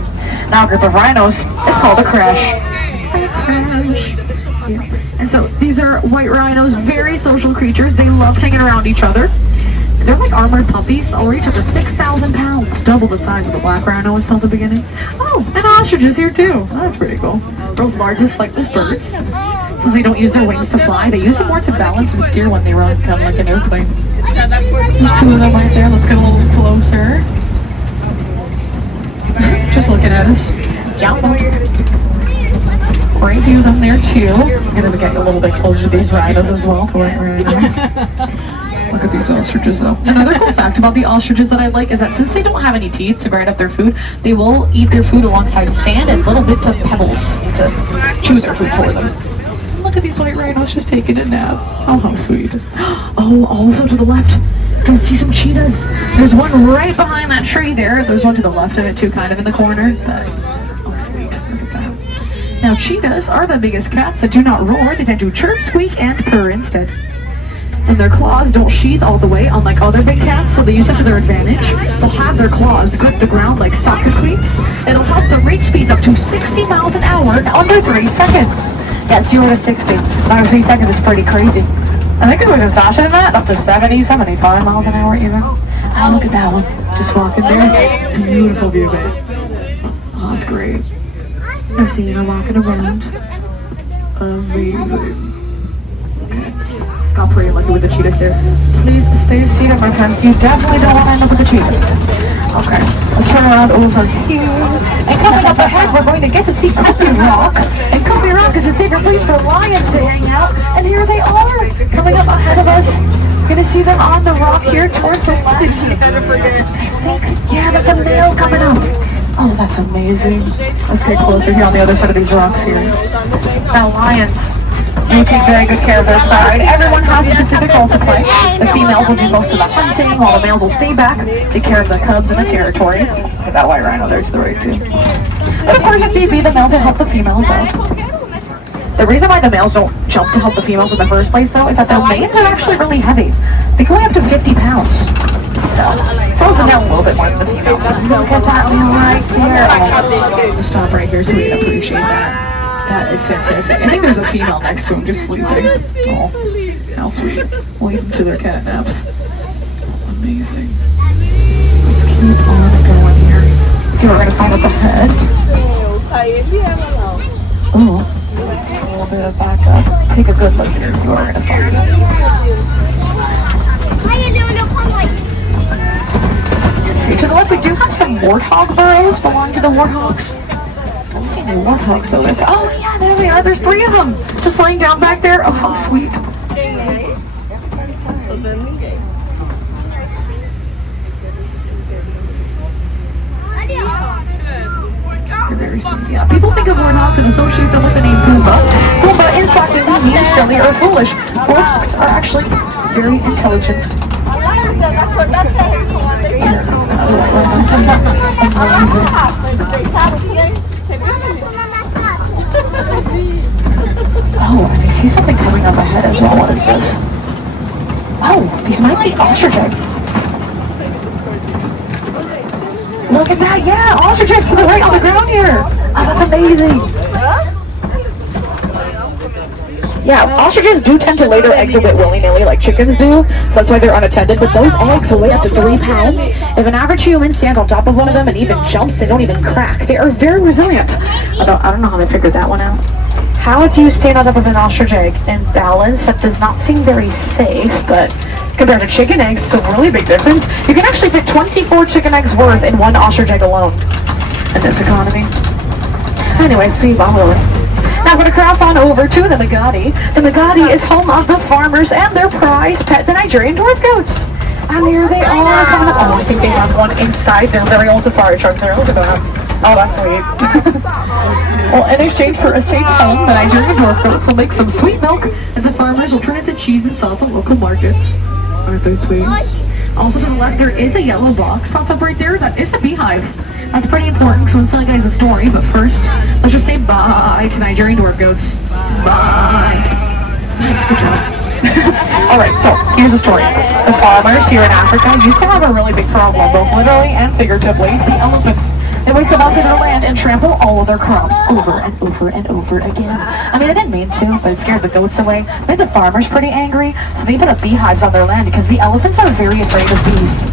Now a group of rhinos is called a crash. A crash. Yeah. And so these are white rhinos, very social creatures. They love hanging around each other. They're like armored puppies. They'll reach up to 6,000 pounds, double the size of the black rhino we saw at the beginning. Oh, and ostriches here too. That's pretty cool. World's largest flightless birds. Since they don't use their wings to fly, they use them more to balance and steer when they run, kind of like an airplane. There's two of them right there. Let's get a little bit closer. Just looking at us. Jump. Quite a few of them there too. I'm gonna get a little bit closer to these rhinos as well. Very nice. Look at these ostriches though. Another cool fact about the ostriches that I like is that since they don't have any teeth to grind up their food, they will eat their food alongside sand and little bits of pebbles to chew their food for them. Look at these white rhinos just taking a nap. Oh, how sweet. Oh, also to the left, I can see some cheetahs. There's one right behind that tree there. There's one to the left of it too, kind of in the corner. Oh, sweet. Look at that. Now, cheetahs are the biggest cats that do not roar. They tend to chirp, squeak, and purr instead. And their claws don't sheath all the way, unlike other big cats, so they use it to their advantage. They'll have their claws grip the ground like soccer cleats. It'll help them reach speeds up to 60 miles an hour in under 3 seconds. Yeah, 0 to 60. Under 3 seconds is pretty crazy. I think it was even faster than that, up to 70, 75 miles an hour even. Oh, look at that one. Just walking there. Beautiful view, babe. Oh, that's great. I've seen her walking around. Amazing. Okay. Got pretty lucky with the cheetahs there. Please stay seated, my friends. You definitely don't want to end up with the cheetahs. Okay, let's turn around over here. And coming up ahead, we're going to get to see Cody Rock. And Cody Rock is a favorite place for lions to hang out. And here they are, coming up ahead of us. We're going to see them on the rock here towards the left. Yeah, that's a male coming up. Oh, that's amazing. Let's get closer here on the other side of these rocks here. Now, lions, they take very good care of their pride. Everyone has a specific role to play. The females will do most of the hunting, while the males will stay back, take care of the cubs in the territory. Look at that white rhino there to the right, too. But of course, if need be, the males will help the females out. The reason why the males don't jump to help the females in the first place, though, is that their manes are actually really heavy. They can weigh up to 50 pounds. So, slows them down a little bit more than the females. Look at that one right there. Oh, we'll stop right here so we can appreciate that. That is fantastic. I think there's a female next to him just sleeping. Oh, how sweet. Waiting to their cat naps. Amazing. Let's keep on going here. See what we're going to find up ahead. Oh. A little bit of backup. Take a good look here, see what we're going to find. Let's see, to the left we do have some warthog burrows belonging to the warthogs. Let's see any warthogs over there. Oh yeah, there we are. There's 3 of them just laying down back there. Oh, how sweet. Very sweet. Yeah, people think of warthogs and associate them with the name Pumbaa. Pumbaa is thought to mean silly or foolish. Warthogs are actually very intelligent. Oh, I see something coming up ahead as well. What is this? Oh, these might be ostrich eggs. Look at that, yeah, ostrich eggs to the right on the ground here. Oh, that's amazing. Yeah, ostriches do tend to lay their eggs a bit willy-nilly like chickens do, so that's why they're unattended, but those eggs weigh up to 3 pounds. If an average human stands on top of one of them and even jumps, they don't even crack. They are very resilient. I don't know how they figured that one out. How do you stand on top of an ostrich egg and balance? That does not seem very safe, but compared to chicken eggs, it's a really big difference. You can actually fit 24 chicken eggs worth in 1 ostrich egg alone in this economy. Anyway, see, Bumble. Now we're going to cross on over to the Magadi. The Magadi is home of the farmers and their prize pet, the Nigerian dwarf goats. And here they are coming up. Oh, I think they have one inside their very own safari truck there. Look at that. Oh, that's sweet. Well, in exchange for a safe home, the Nigerian dwarf goats will make some sweet milk, and the farmers will turn it to cheese and sell at the local markets. Aren't they sweet? Also to the left, there is a yellow box popped up right there. That is a beehive. That's pretty important, so I'm telling you guys a story, but first, let's just say bye to Nigerian dwarf goats. Bye. Nice, good job. Alright, so here's the story. The farmers here in Africa used to have a really big problem, both literally and figuratively. The elephants. They would come onto their land and trample all of their crops over and over and over again. I mean, I didn't mean to, but it scared the goats away. Made the farmers pretty angry, so they put up beehives on their land because the elephants are very afraid of bees.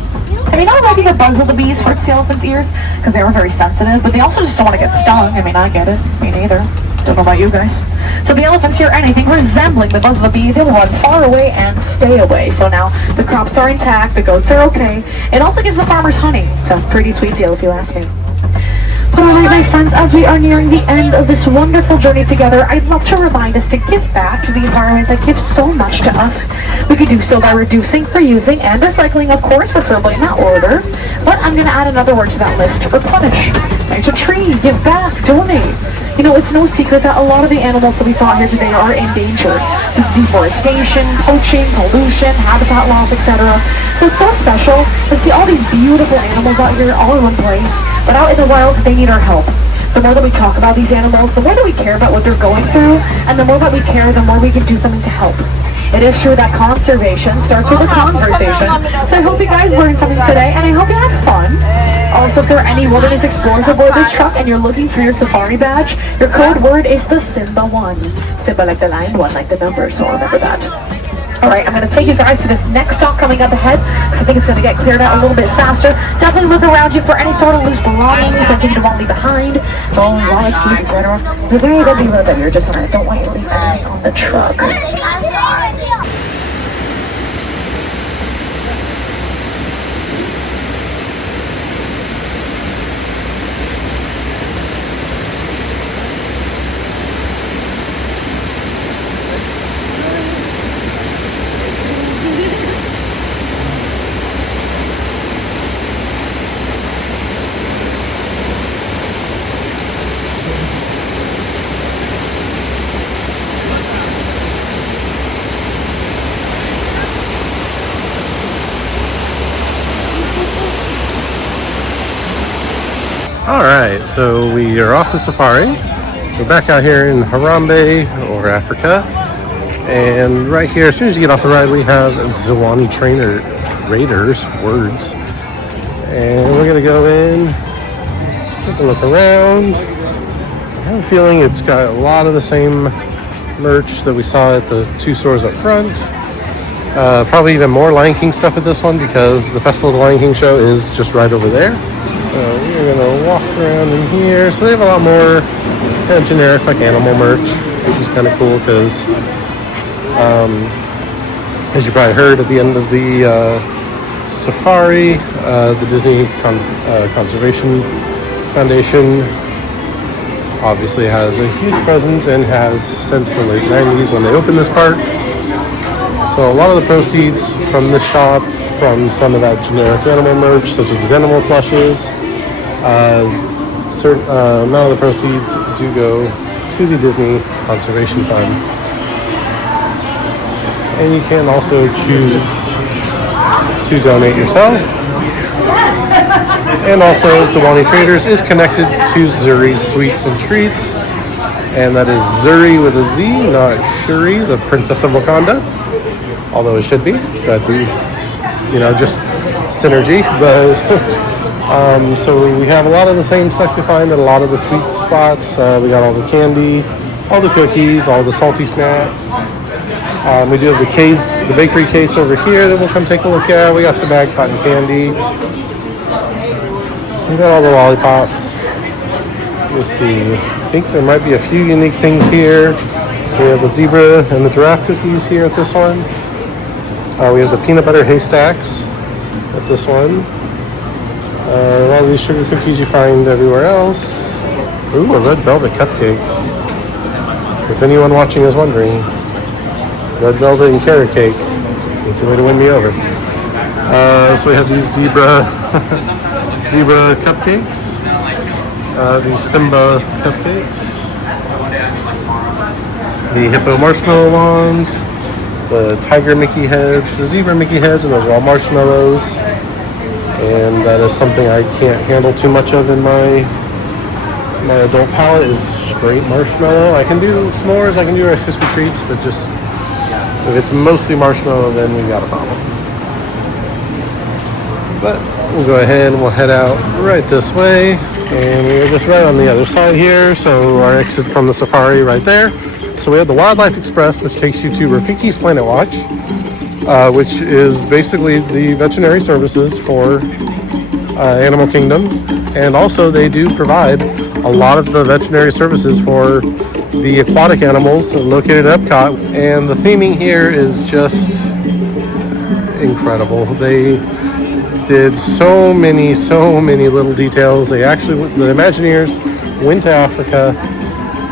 I mean, not maybe the buzz of the bees hurts the elephants' ears, because they were very sensitive, but they also just don't want to get stung. I mean, I get it. Me neither. Don't know about you guys. So the elephants hear anything resembling the buzz of a bee, they will run far away and stay away. So now the crops are intact, the goats are okay. It also gives the farmers honey. It's a pretty sweet deal if you ask me. But alright, my friends, as we are nearing the end of this wonderful journey together, I'd love to remind us to give back to the environment that gives so much to us. We could do so by reducing, reusing, and recycling, of course, preferably in that order. But I'm going to add another word to that list: replenish. Plant a tree, give back, donate. You know, it's no secret that a lot of the animals that we saw here today are in danger. Deforestation, poaching, pollution, habitat loss, etc. So it's so special to see all these beautiful animals out here all in one place, but out in the wild, they need our help. The more that we talk about these animals, the more that we care about what they're going through, and the more that we care, the more we can do something to help. It is true that conservation starts with a conversation. So I hope you guys learned something today, and I hope you had fun. Also, if there are any wilderness explorers aboard this truck and you're looking for your safari badge, your code word is the Simba 1. Simba like the lion, 1 like the number, so remember that. All right, I'm going to take you guys to this next stop coming up ahead, because I think it's going to get cleared out a little bit faster. Definitely look around you for any sort of loose belongings, anything you want to leave behind, phone, wallets, keys, etc. It's a very busy road that you're just on. I don't want you to leave anything on the truck. All right, so we are off the safari. We're back out here in Harambe, or Africa. And right here, as soon as you get off the ride, we have Zwanni Trainer Raiders, words. And we're gonna go in, take a look around. I have a feeling it's got a lot of the same merch that we saw at the two stores up front. Probably even more Lion King stuff at this one because the Festival of the Lion King show is just right over there. So we're gonna walk around in here. So they have a lot more kind of generic like animal merch, which is kind of cool because as you probably heard at the end of the safari, the Disney Conservation Foundation obviously has a huge presence and has since the late 90s when they opened this park. So a lot of the proceeds from the shop, from some of that generic animal merch, such as animal plushes, certain amount of the proceeds do go to the Disney Conservation Fund. And you can also choose to donate yourself. And also, Zwanni Traders is connected to Zuri's Sweets and Treats. And that is Zuri with a Z, not Shuri, the Princess of Wakanda. Although it should be. That'd be, just synergy. But so we have a lot of the same stuff you find at a lot of the sweet spots. We got all the candy, all the cookies, all the salty snacks. We do have the bakery case over here that we'll come take a look at. We got the bag cotton candy. We got all the lollipops. Let's see. I think there might be a few unique things here. So we have the zebra and the giraffe cookies here at this one. We have the peanut butter haystacks at this one. A lot of these sugar cookies you find everywhere else. Ooh, a red velvet cupcake. If anyone watching is wondering, red velvet and carrot cake. It's a way to win me over. So we have these zebra cupcakes. These Simba cupcakes. The hippo marshmallow ones. The tiger Mickey heads, the zebra Mickey heads, and those are all marshmallows. And that is something I can't handle too much of in my adult palate is straight marshmallow. I can do s'mores, I can do Rice Krispie treats, but just if it's mostly marshmallow, then we got a problem. But we'll go ahead and we'll head out right this way, and we're just right on the other side here. So our exit from the safari right there. So we have the Wildlife Express, which takes you to Rafiki's Planet Watch, which is basically the veterinary services for Animal Kingdom. And also they do provide a lot of the veterinary services for the aquatic animals located at Epcot. And the theming here is just incredible. They did so many little details. The Imagineers went to Africa,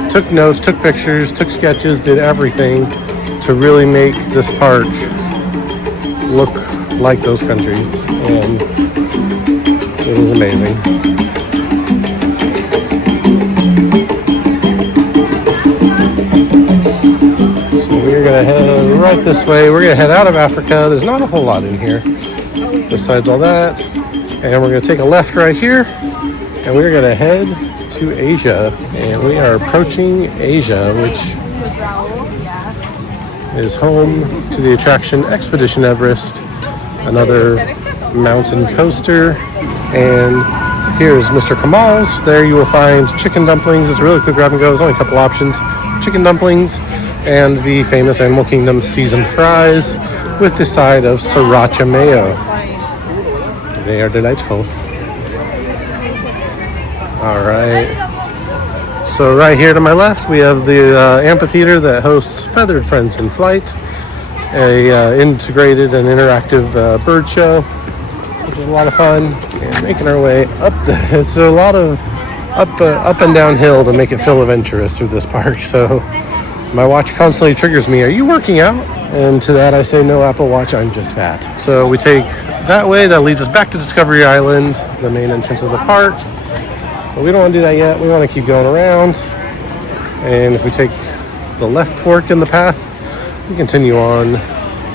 took notes, took pictures, took sketches, did everything to really make this park look like those countries, and it was amazing. So we're gonna head right this way. We're gonna head out of Africa. There's not a whole lot in here besides all that, and we're gonna take a left right here, and we're gonna head to Asia, and we are approaching Asia, which is home to the attraction Expedition Everest, another mountain coaster. And here's Mr. Kamal's. There you will find chicken dumplings. It's a really quick grab and go. There's only a couple options. Chicken dumplings and the famous Animal Kingdom seasoned fries with the side of sriracha mayo. They are delightful. All right. So right here to my left, we have the amphitheater that hosts Feathered Friends in Flight, a integrated and interactive bird show, which is a lot of fun. And making our way up, it's a lot of up and down hill to make it feel adventurous through this park. So my watch constantly triggers me, "Are you working out?" And to that I say, "No, Apple Watch, I'm just fat." So we take that way, that leads us back to Discovery Island, the main entrance of the park. But we don't want to do that yet. We want to keep going around. And if we take the left fork in the path, we continue on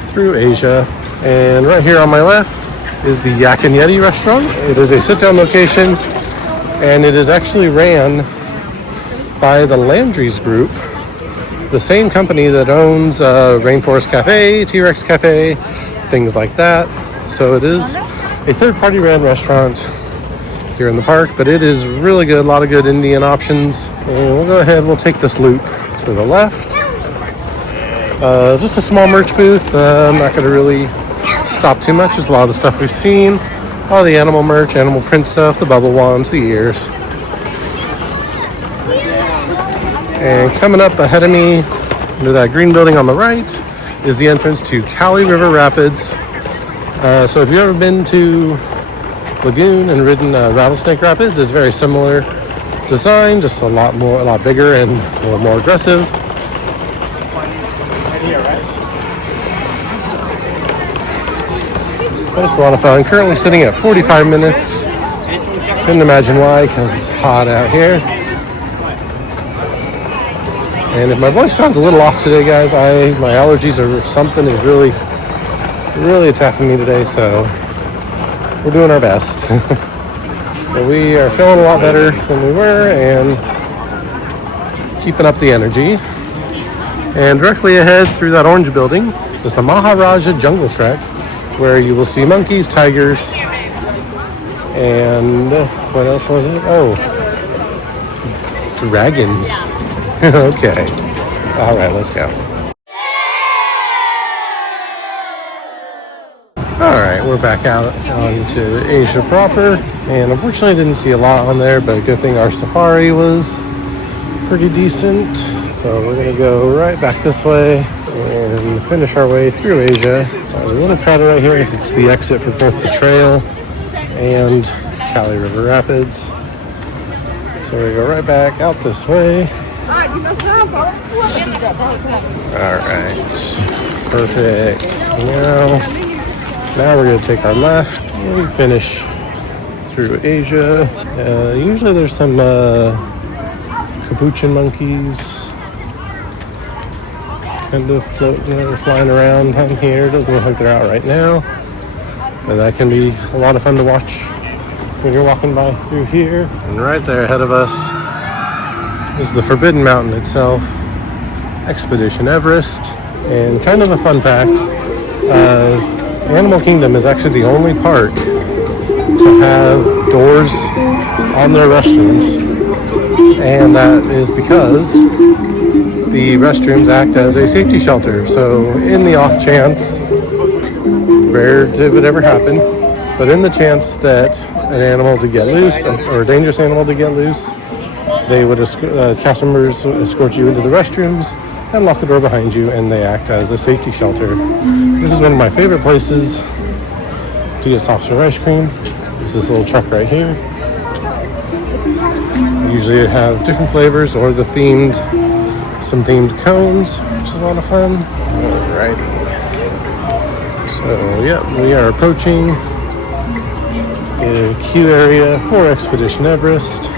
through Asia. And right here on my left is the Yak and Yeti restaurant. It is a sit-down location, and it is actually ran by the Landry's Group, the same company that owns Rainforest Cafe, T-Rex Cafe, things like that. So it is a third-party ran restaurant here in the park, but it is really good. A lot of good Indian options. And we'll go ahead, we'll take this loop to the left. Just a small merch booth. I'm not going to really stop too much. It's a lot of the stuff we've seen. All the animal merch, animal print stuff, the bubble wands, the ears. And coming up ahead of me, under that green building on the right, is the entrance to Kali River Rapids. So if you've ever been to Lagoon and ridden Rattlesnake Rapids, it's very similar design, just a lot bigger and a little more aggressive. But it's a lot of fun. Currently sitting at 45 minutes. Couldn't imagine why, because it's hot out here. And if my voice sounds a little off today, guys, my allergies or something is really attacking me today, so we're doing our best. But we are feeling a lot better than we were and keeping up the energy. And directly ahead through that orange building is the Maharaja Jungle Trek, where you will see monkeys, tigers, and what else was it? Oh, dragons. Okay. All right, let's go. All right, we're back out onto Asia proper, and unfortunately I didn't see a lot on there, but good thing our safari was pretty decent. So we're gonna go right back this way and finish our way through Asia. So a little crowded right here because it's the exit for both the trail and Kali River Rapids. So we go right back out this way. All right, perfect. Now we're going to take our left and finish through Asia. Usually there's some capuchin monkeys kind of floating or flying around on here. Doesn't look like they're out right now, but that can be a lot of fun to watch when you're walking by through here. And right there ahead of us is the Forbidden Mountain itself, Expedition Everest. And kind of a fun fact, Animal Kingdom is actually the only park to have doors on their restrooms, and that is because the restrooms act as a safety shelter. So in the off chance, rare it would ever happen, but in the chance that an animal to get loose or a dangerous animal to get loose, they would cast members escort you into the restrooms and lock the door behind you, and they act as a safety shelter. This is one of my favorite places to get soft serve ice cream. There's this little truck right here. Usually have different flavors or some themed cones, which is a lot of fun. Alrighty. So yeah, we are approaching the queue area for Expedition Everest.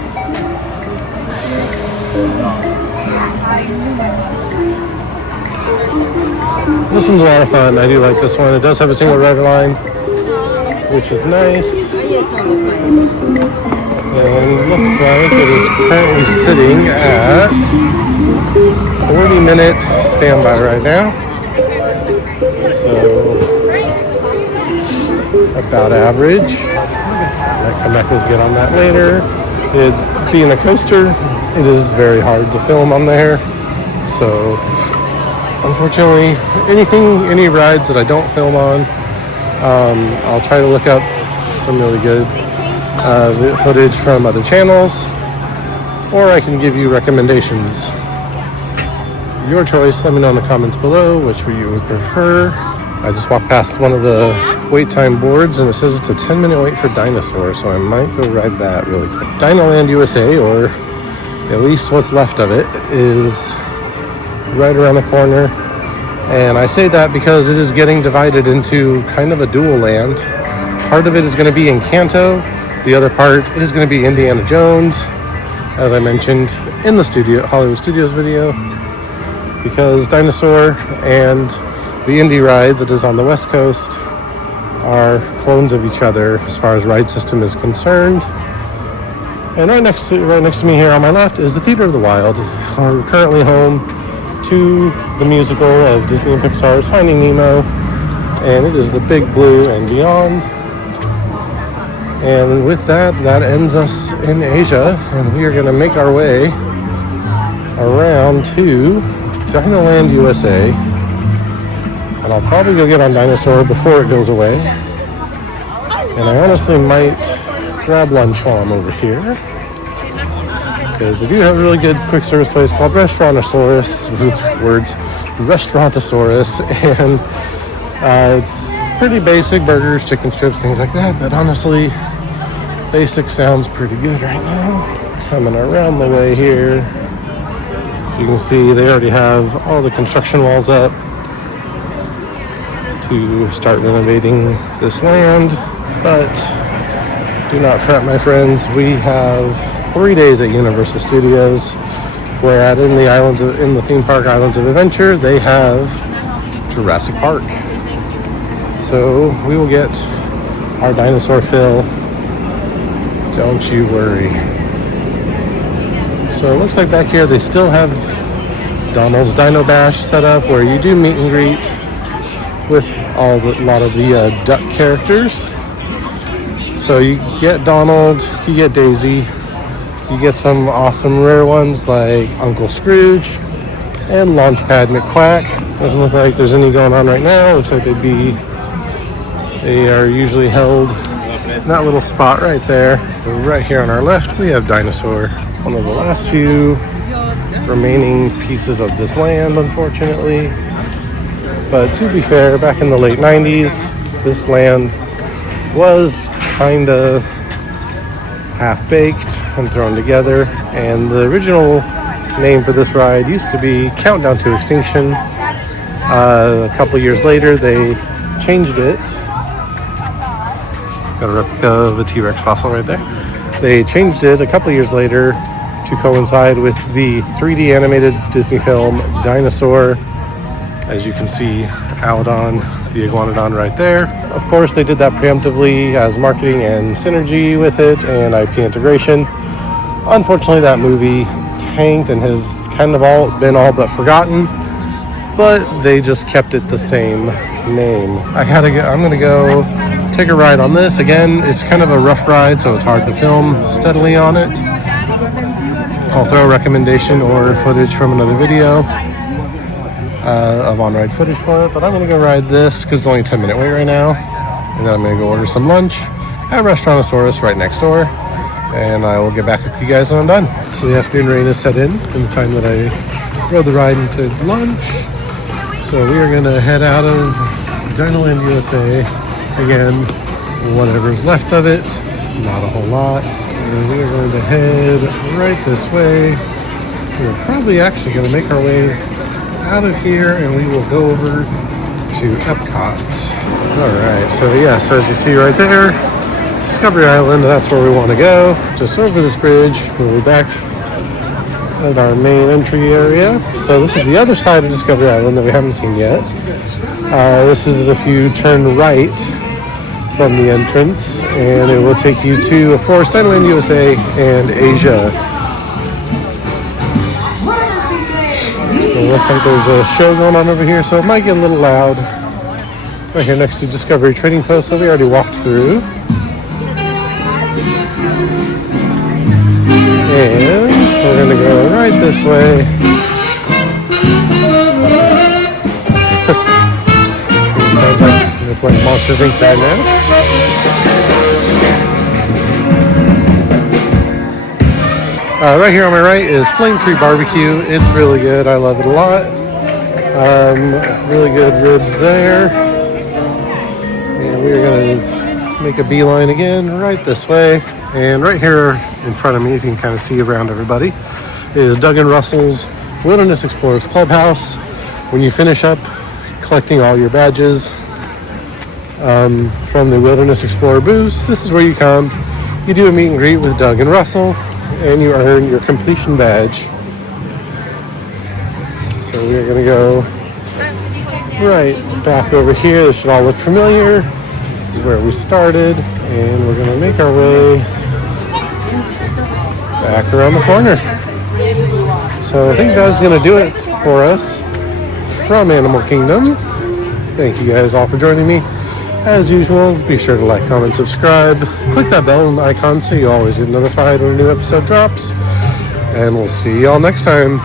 This one's a lot of fun. I do like this one. It does have a single rider line, which is nice. And it looks like it is currently sitting at 40-minute standby right now. So about average. I'll come back and get on that later. It being a coaster, it is very hard to film on there. So Unfortunately, any rides that I don't film on, I'll try to look up some really good footage from other channels, or I can give you recommendations. Your choice. Let me know in the comments below which you would prefer. I just walked past one of the wait time boards and it says it's a 10-minute wait for Dinosaur, so I might go ride that really quick. Dinoland USA, or at least what's left of it, is right around the corner. And I say that because it is getting divided into kind of a dual land. Part of it is going to be in Kanto. The other part is going to be Indiana Jones, as I mentioned in the Hollywood Studios video, because Dinosaur and the Indy ride that is on the West Coast are clones of each other as far as ride system is concerned. And right next to me here on my left is the Theater of the Wild. We're currently home to the musical of Disney and Pixar's Finding Nemo, and it is the Big Blue and Beyond. And with that ends us in Asia, and we are going to make our way around to Dinoland USA. And I'll probably go get on Dinosaur before it goes away. And I honestly might grab lunch while I'm over here, because they do have a really good quick service place called Restaurantosaurus, Restaurantosaurus, and it's pretty basic: burgers, chicken strips, things like that. But honestly, basic sounds pretty good right now. Coming around the way here, as you can see, they already have all the construction walls up to start renovating this land. But do not fret, my friends. We have 3 days at Universal Studios, where in the theme park Islands of Adventure, they have Jurassic Park. So we will get our dinosaur fill. Don't you worry. So it looks like back here they still have Donald's Dino Bash set up, where you do meet and greet with a lot of the duck characters. So you get Donald, you get Daisy, you get some awesome rare ones like Uncle Scrooge and Launchpad McQuack. Doesn't look like there's any going on right now. Looks like they are usually held in that little spot right there. Right here on our left, we have Dinosaur, one of the last few remaining pieces of this land, unfortunately. But to be fair, back in the late 90s, this land was kind of half-baked and thrown together. And the original name for this ride used to be Countdown to Extinction. A couple years later, they changed it. Got a replica of a T-Rex fossil right there. They changed it a couple years later to coincide with the 3D animated Disney film Dinosaur. As you can see, Alodon, the Iguanodon right there. Of course, they did that preemptively as marketing and synergy with it and IP integration. Unfortunately, that movie tanked and has kind of been all but forgotten, but they just kept it the same name. I'm gonna go take a ride on this. Again, it's kind of a rough ride, so it's hard to film steadily on it. I'll throw a recommendation or footage from another video of on-ride footage for it, but I'm going to go ride this because it's only a 10-minute wait right now, and then I'm going to go order some lunch at Restaurantosaurus right next door, and I will get back with you guys when I'm done. So the afternoon rain has set in the time that I rode the ride into lunch, so we are going to head out of Dinoland USA again, whatever's left of it, not a whole lot, and we are going to head right this way. We're probably actually going to make our way out of here, and we will go over to Epcot. Alright, so as you see right there, Discovery Island, that's where we want to go. Just over this bridge, we'll be back at our main entry area. So this is the other side of Discovery Island that we haven't seen yet. This is if you turn right from the entrance, and it will take you to, of course, Dinoland USA and Asia. It looks like there's a show going on over here, so it might get a little loud. Right here next to Discovery Trading Post that we already walked through. And we're going to go right this way. sounds like they're playing Monsters Inc. right now. Right here on my right is Flame Tree Barbecue. It's really good. I love it a lot. Really good ribs there. And we're going to make a beeline again right this way. And right here in front of me, if you can kind of see around everybody, is Doug and Russell's Wilderness Explorers Clubhouse. When you finish up collecting all your badges from the Wilderness Explorer booths, this is where you come. You do a meet and greet with Doug and Russell, and you earn your completion badge. So we're going to go right back over here. This should all look familiar. This is where we started, and we're going to make our way back around the corner. So I think that's going to do it for us from Animal Kingdom. Thank you guys all for joining me. As usual, be sure to like, comment, subscribe. Click that bell icon so you always get notified when a new episode drops. And we'll see you all next time.